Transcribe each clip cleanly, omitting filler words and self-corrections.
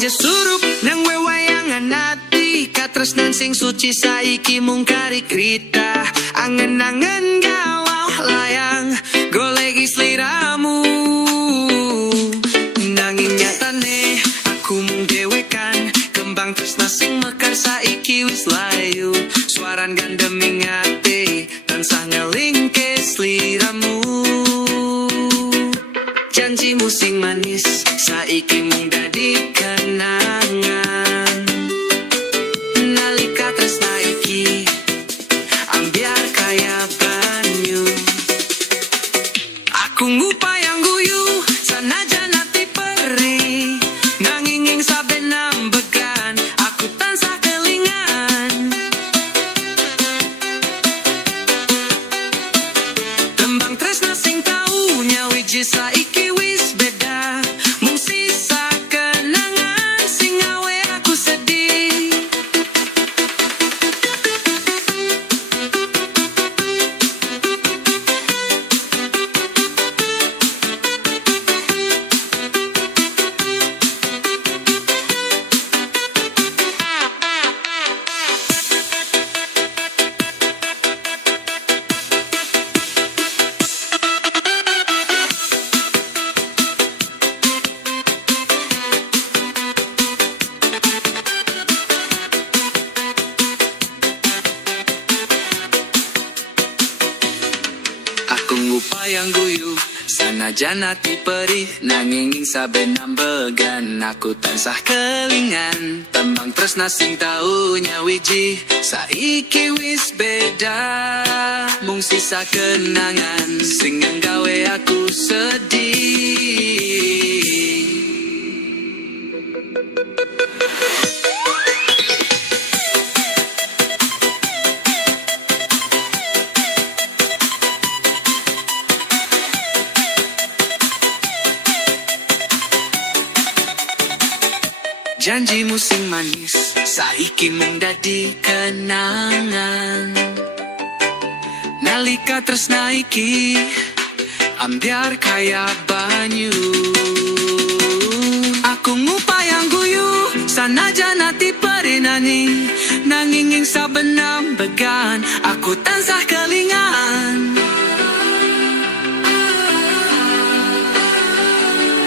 Surup nang wewayangan hati katresnan sing suci saiki mung kari krita. Angen-angen galau layang goleki sliramu. Nanging nyatane aku mung dewekan kembang tresna sing mekar saiki wis layu. Suaran gandeming ati tansah ngelingke sliramu. Janjimu sing manis saiki mung dadi kenangan. Nalika tresna iki ambyar kaya banyu. Aku ngupayang guyu sanajan ati perih, nanging ing saben ambegan aku tansah kelingan. Tembang tresna sing tau nyawiji saiki wis beda, mung sisa kenangan sing gawe aku sedih. Aku ngupayang guyu sanajan ati perih, nanging ing saben ambegan aku tansah kelingan. Tembang tresna sing tau nyawiji saiki wis beda, mung sisa kenangan sing nggawe aku sedih. Janjimu sing manis saiki mung dadi kenangan. Nalika tresna iki ambyar kaya banyu. Aku ngupayang guyu sanajan ati perih nanging ing saben ambegan aku tansah kelingan.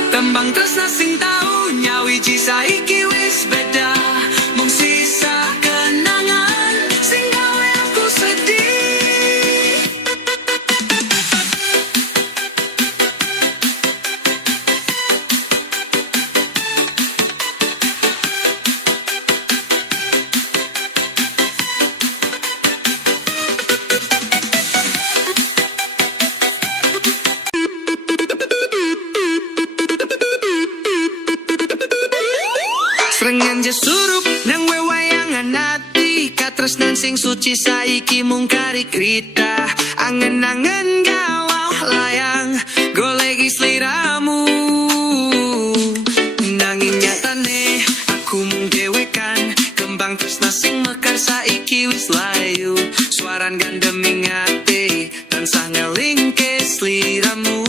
Tembang tresna sing tau nyawiji saiki wis beda, mung sisa kenangan sing gawe aku sedih. Srengen surup nang wewayangan hati katresnan sing suci saiki mung kari krita. Angen-angen galau layang goleki sliramu. Nanging nyatane aku mung dewekan kembang tresna sing mekar saiki wis layu. Suaran gandeming ati tansah ngelingke sliramu.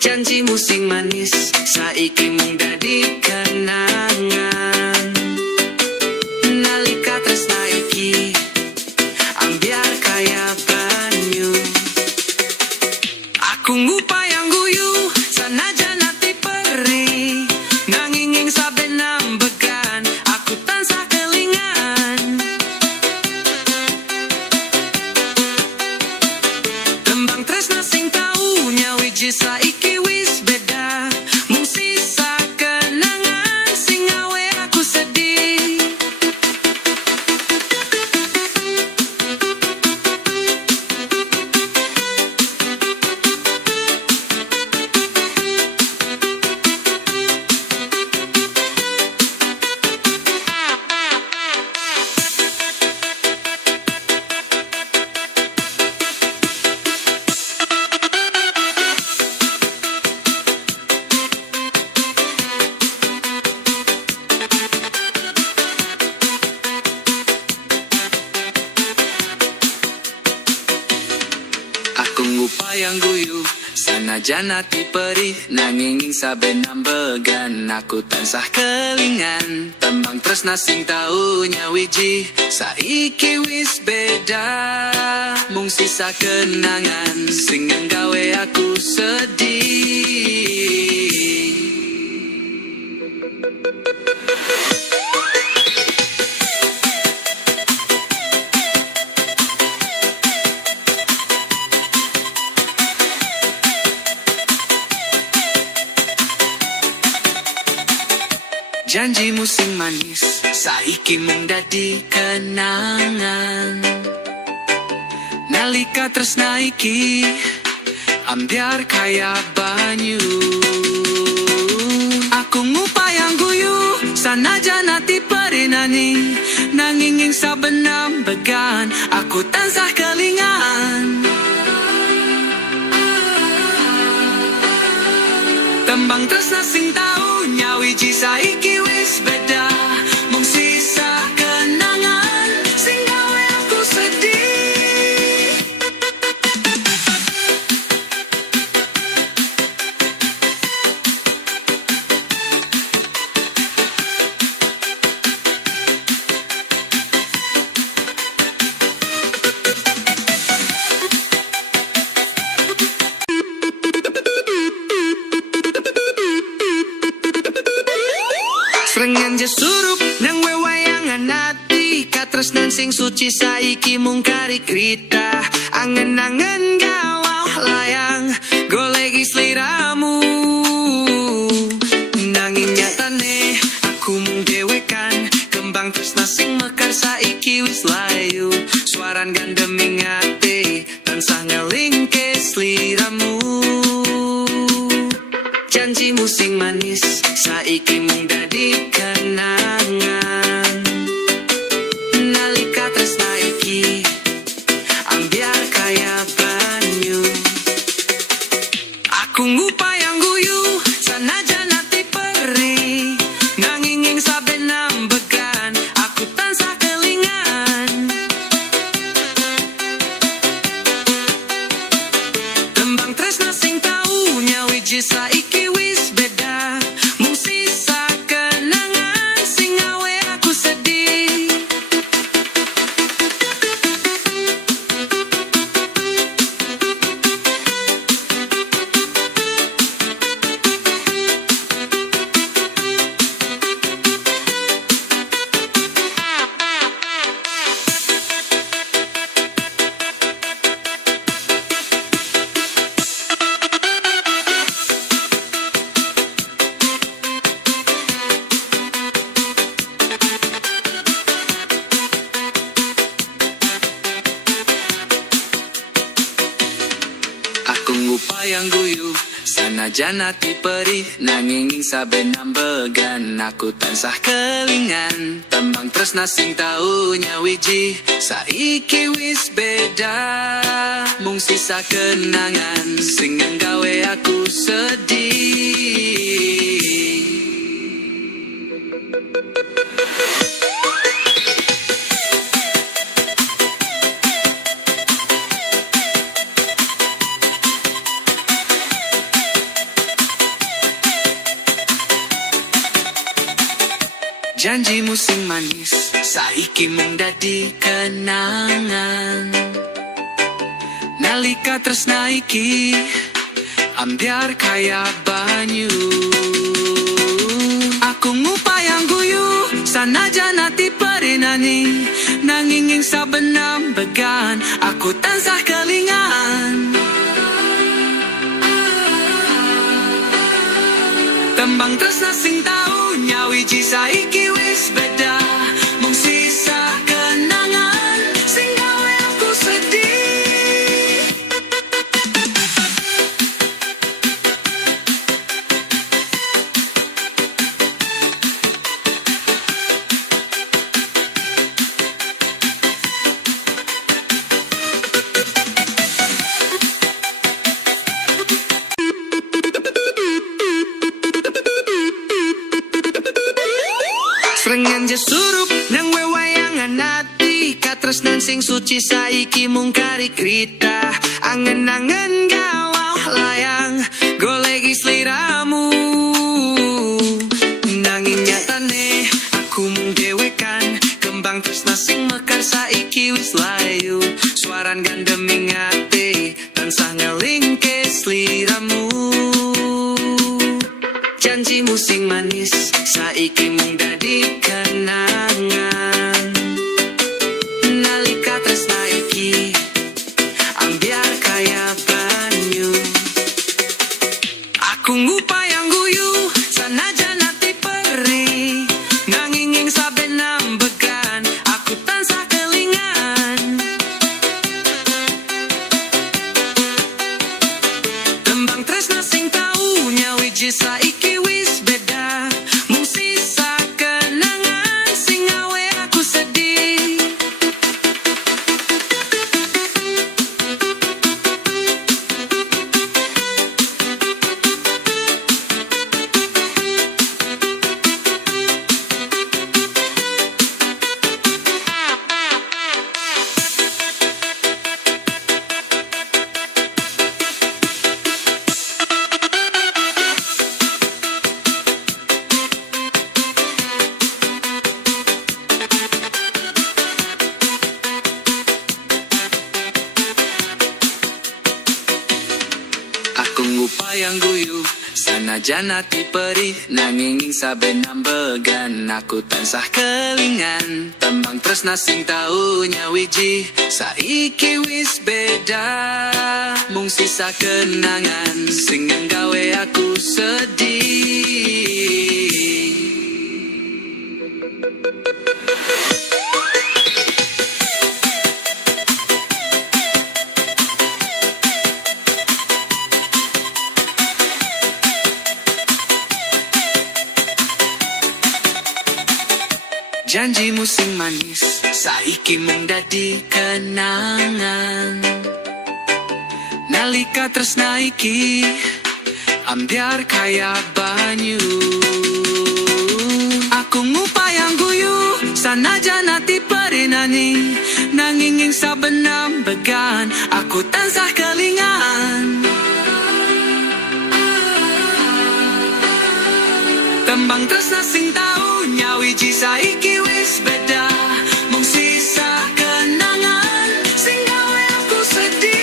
Janjimu sing manis saiki mung dadi kenangan. Nalika tresna iki ambyar kaya banyu. Aku ngupayang guyu sanajan ati perih, nanging ing saben ambegan aku tansah kelingan. Tembang tresna sing tau nyawiji saiki wis beda, mung sisa kenangan sing gawe aku sedih. Aku ngupayang guyu Sanajan ati perih nanging saben ambegan aku tansah kelingan tembang tresna sing tau nyawiji saiki wis beda mung sisa kenangan sing nggawe aku sedih. Janjimu sing manis saiki mung dadi kenangan. Nalika tresna iki ambyar kaya banyu. Aku ngupayang guyu sanajan ati perinani nanging ing saben ambegan aku tansah kelingan. Tembang tresna sing tau nyawiji saiki wis beda mung sisa kenangan sing gawe aku sedih. Srengan jesurup nang wewayangan ati katresnan sing suci saiki mung kari krita angen-angen galau layang goleki sliramu nanging nyatane aku mung dewekan kembang tresna sing mekar saiki wis layu suaran gandeming ati tansah ngelingke sliramu. Janjimu sing manis saiki mung dadi kenangan. Nalika tresna iki ambyar kaya banyu. Aku ngupayang guyu sanajan ati perih nanging ing saben ambegan aku tansah kelingan. Tembang tresna sing tau nyawiji saiki wis beda mung sisa kenangan sing gawe aku sedih. Aku ngupayang guyu sanajan ati perih nanging ing saben ambegan aku tansah kelingan tembang tresna sing tau nyawiji saiki wis beda mung sisa kenangan sing nggawe aku sedih. Janjimu sing manis saiki mung dadi kenangan. Nalika tresna iki ambyar kaya banyu. Aku ngupayang guyu sanajan ati perinani nanging ing saben ambegan aku tansah kelingan. Tembang tresna sing tau nyawiji saiki wis beda mung sisa kenangan sing gawe aku sedih. Srengan jesurup nang wewayangan ati katresnan sing suci saiki mung kari krita angen-angen galau layang ngupayang guyu sanajan ati perih nanging ing saben ambekan aku tansah kelingan tembang tresna sing tau nyawiji saiki wis beda mung sisa kenangan sing gawe aku sedih. Aku ngupayang guyu sanajan ati perih nanging ing saben ambegan aku tansah kelingan tembang tresna sing tau nyawiji saiki wis beda mung sisa kenangan sing nggawe aku sedih. Janjimu sing manis saiki mung dadi kenangan nalika tresna iki ambyar kaya banyu aku ngupayang guyu sanajan ati perih nanging ing saben ambegan aku tansah kelingan tembang tresna sing tau nyawiji saiki wis beda mung sisa kenangan sing gawe aku sedih.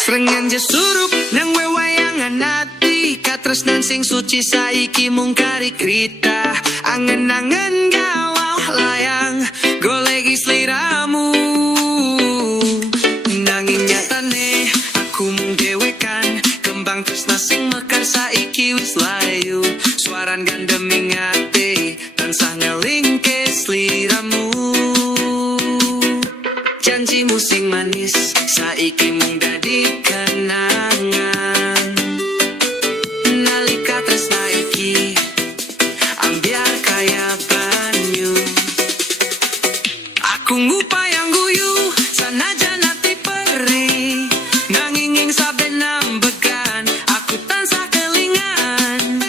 Srengan jesurup nang wewayangan ati katresnan sing suci saiki mung kari krita angen-angen galau layang goleki sliramu nanging nyatane aku mung dewekan kembang tresna sing mekar saiki wis layu suaran gandeming ati tansah ngelingke sliramu janjimu sing manis saiki mung dadi kenangan nalika tresna iki ambyar kaya banyu aku ngupayang guyu sanajan ati perih nanging ing saben ambegan aku tansah kelingan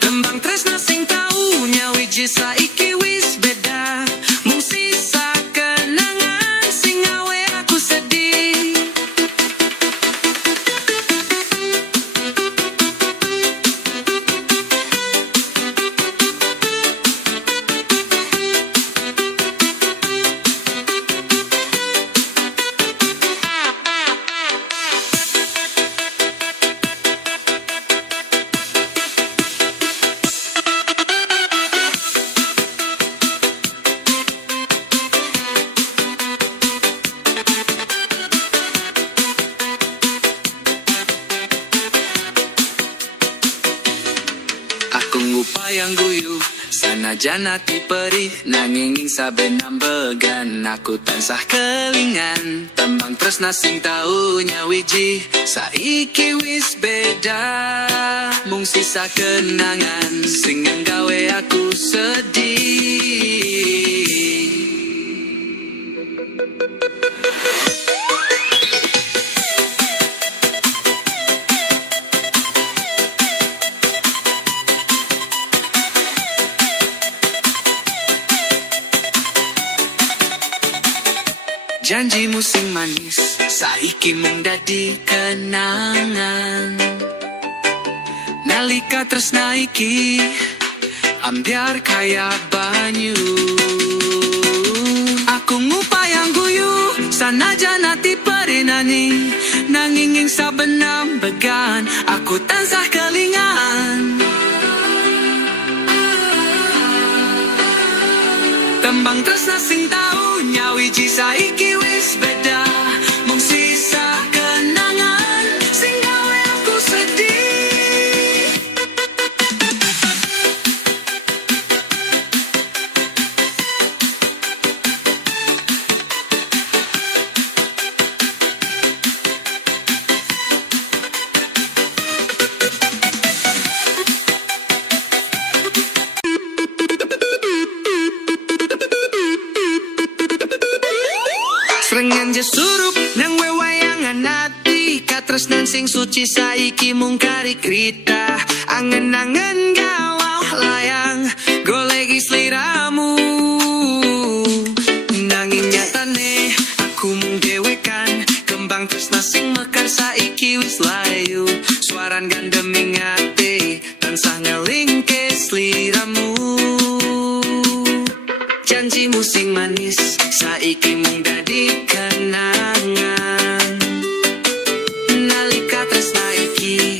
tembang tresna sing tau nyawiji saiki wis beda mung sisa kenangan sing gawe aku sedih. Aku ngupayang guyu sanajan ati perih nanging ing saben ambegan aku tansah kelingan tembang tresna sing tau nyawiji saiki wis beda mung sisa kenangan sing nggawe aku sedih. Janjimu sing manis saiki mung dadi kenangan nalika tresna iki ambiar kaya banyu. Aku ngupayang guyu sanajan ati perinani, nanging ing saben ambegan aku tansah kelingan. Tembang tresna sing tau nyawiji saiki wis beda, mung sisa kenangan sing gawe aku sedih. Srengen jesurup nang wewayangan ati, katresnan sing suci saiki mung kari krita. Angen-angen galau layang goleki sliramu, nanging nyatane aku mung dewekan. Kembang tresna sing mekar saiki wis layu, suaran gandeming ati tansah ngelingke sliramu. Janjimu sing manis saiki mung dadi kenangan. Nalika tresna iki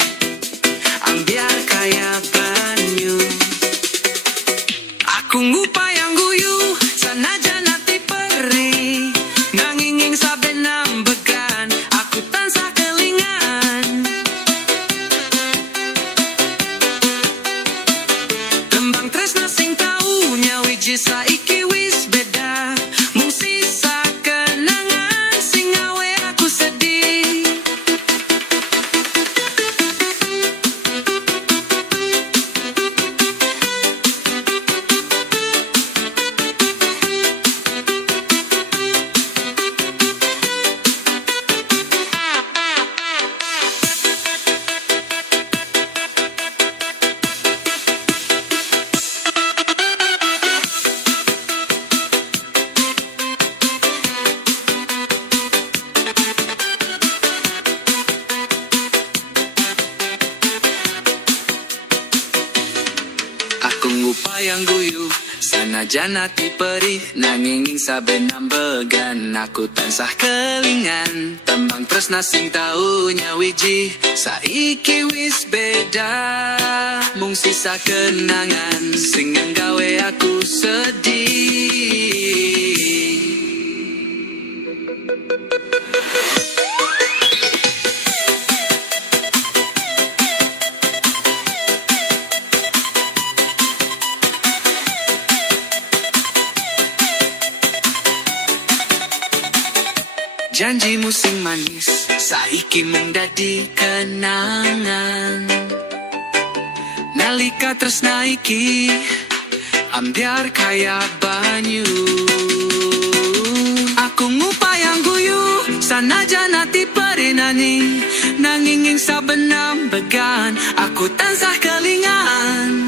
ambiar kaya banyu. Aku ngupayang guyu sanajan ati perih, nanging ing saben ambegan aku tansah kelingan. Tembang tresna sing tau nyawiji saiki wis beda, mung sisa kenangan sing gawe aku sedih. Aku ngupayang guyu sanajan ati perih, nanging ing saben ambegan aku tansah kelingan. Tembang tresna sing tau nyawiji saiki wis beda, mung sisa kenangan sing nggawe aku sedih. Janjimu sing manis saiki mung dadi kenangan. Nalika tresna iki ambiar kaya banyu. Aku ngupayang guyu sanajan ati perinani, nanging ing saben ambegan aku tansah kelingan.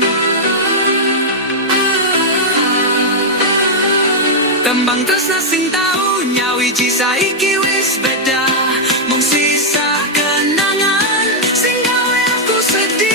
Tembang tresna sing tau nyawiji saiki wis beda, mung sisa kenangan sing gawe aku sedih.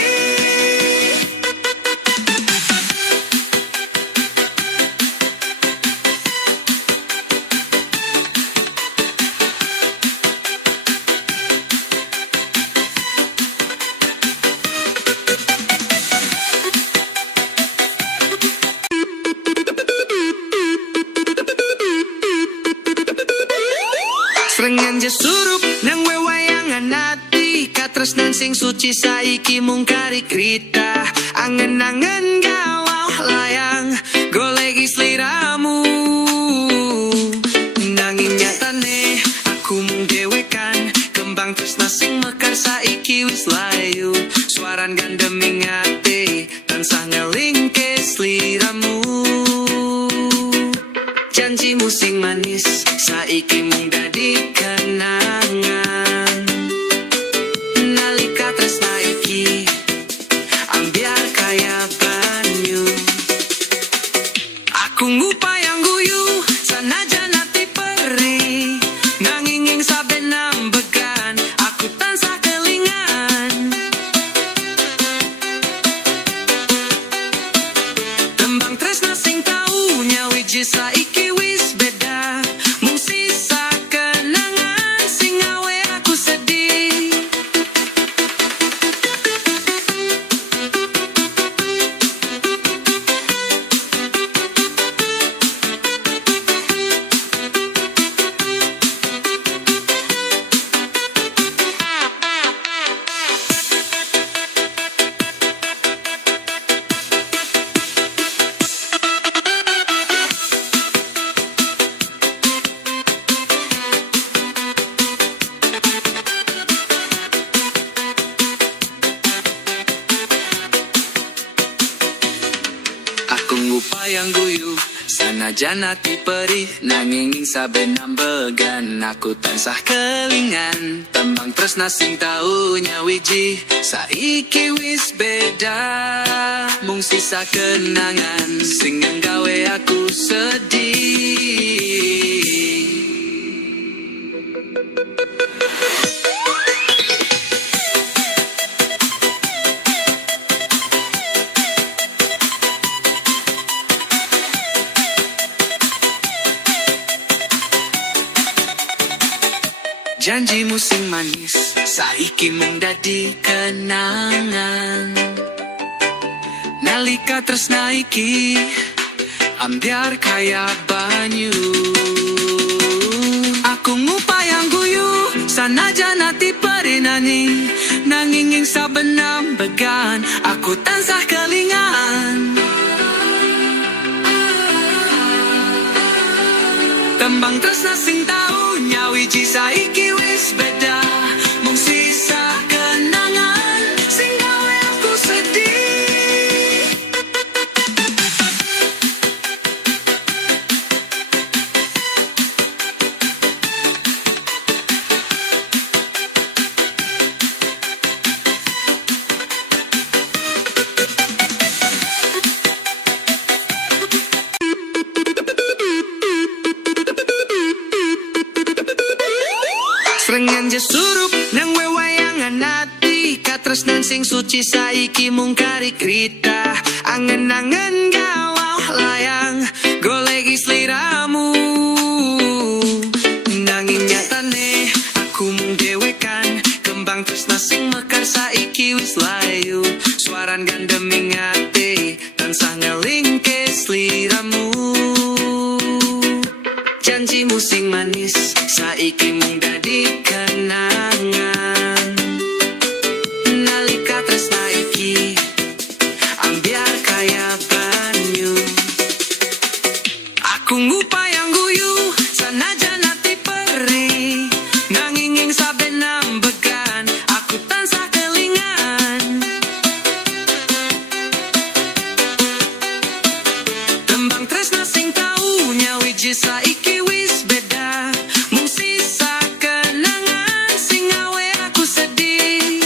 Srengen jesurup nang wewayangan ati, katresnan sing suci saiki mung kari krita. Angen-angen galau layang goleki sliramu, nanging nyatane aku mung dewekan. Kembang tresna sing mekar saiki wis layu, suaran gandeming ati tansah ngelingke sliramu. Janjimu sing manis saiki mung dadi kenangan. Nalika tresna iki ambiar kaya banyu. Aku ngupayang guyu sanajan ati perih, nanging ing saben ambegan aku tansah kelingan. ngupayang guyu sanajan ati perih nanging saben ambegan aku tansah kelingan tembang tresna sing tau nyawiji saiki wis beda mung sisa kenangan sing nggawe aku sedih. Janjimu sing manis saiki mung dadi kenangan nalika tresna iki ambyar kaya banyu aku ngupayang guyu sanajan ati perih nanging ing saben ambegan aku tansah kelingan tembang tresna sing tau nyawiji saiki wis beda mung sisa kenangan sing gawe aku sedih. Srengan jesurup nang wewayangan ati katresnan sing suci saiki mung kari krita angen-angen galau layang goleki sliramu nanging nyatane aku mung dewekan kembang tresna sing mekar saiki wis layu suaran gandeming ati tansah ngelingke sliramu janjimu sing manis saiki mung dadi kenangan nalika tresna iki ambyar kaya banyu aku ngupayang guyu sanajan ati perih nanging ing saben ambegan aku tansah kelingan tembang tresna sing tau nyawiji saiki wis beda mung sisa kenangan sing gawe aku sedih.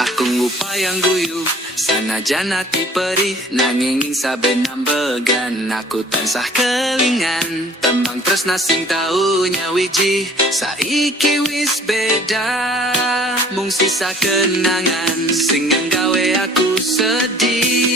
Aku ngupayang guyu sanajan ati perih nanging ing saben ambegan aku tansah kelingan tembang tresna sing tau nyawiji saiki wis beda mung sisa kenangan sing nggawe aku sedih.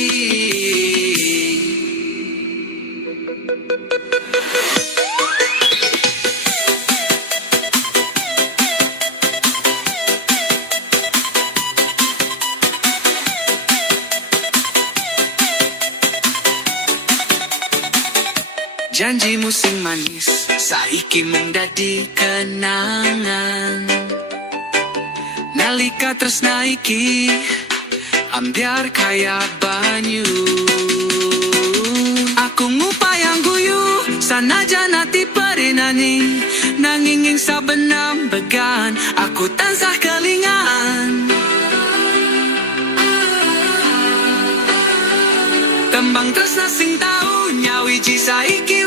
Janjimu sing manis saiki mung dadi kenangan nalika tresna iki ambyar kaya banyu aku ngupayang guyu sanajan ati perih nanging ing saben ambegan aku tansah kelingan tembang tresna sing tau nyawiji saiki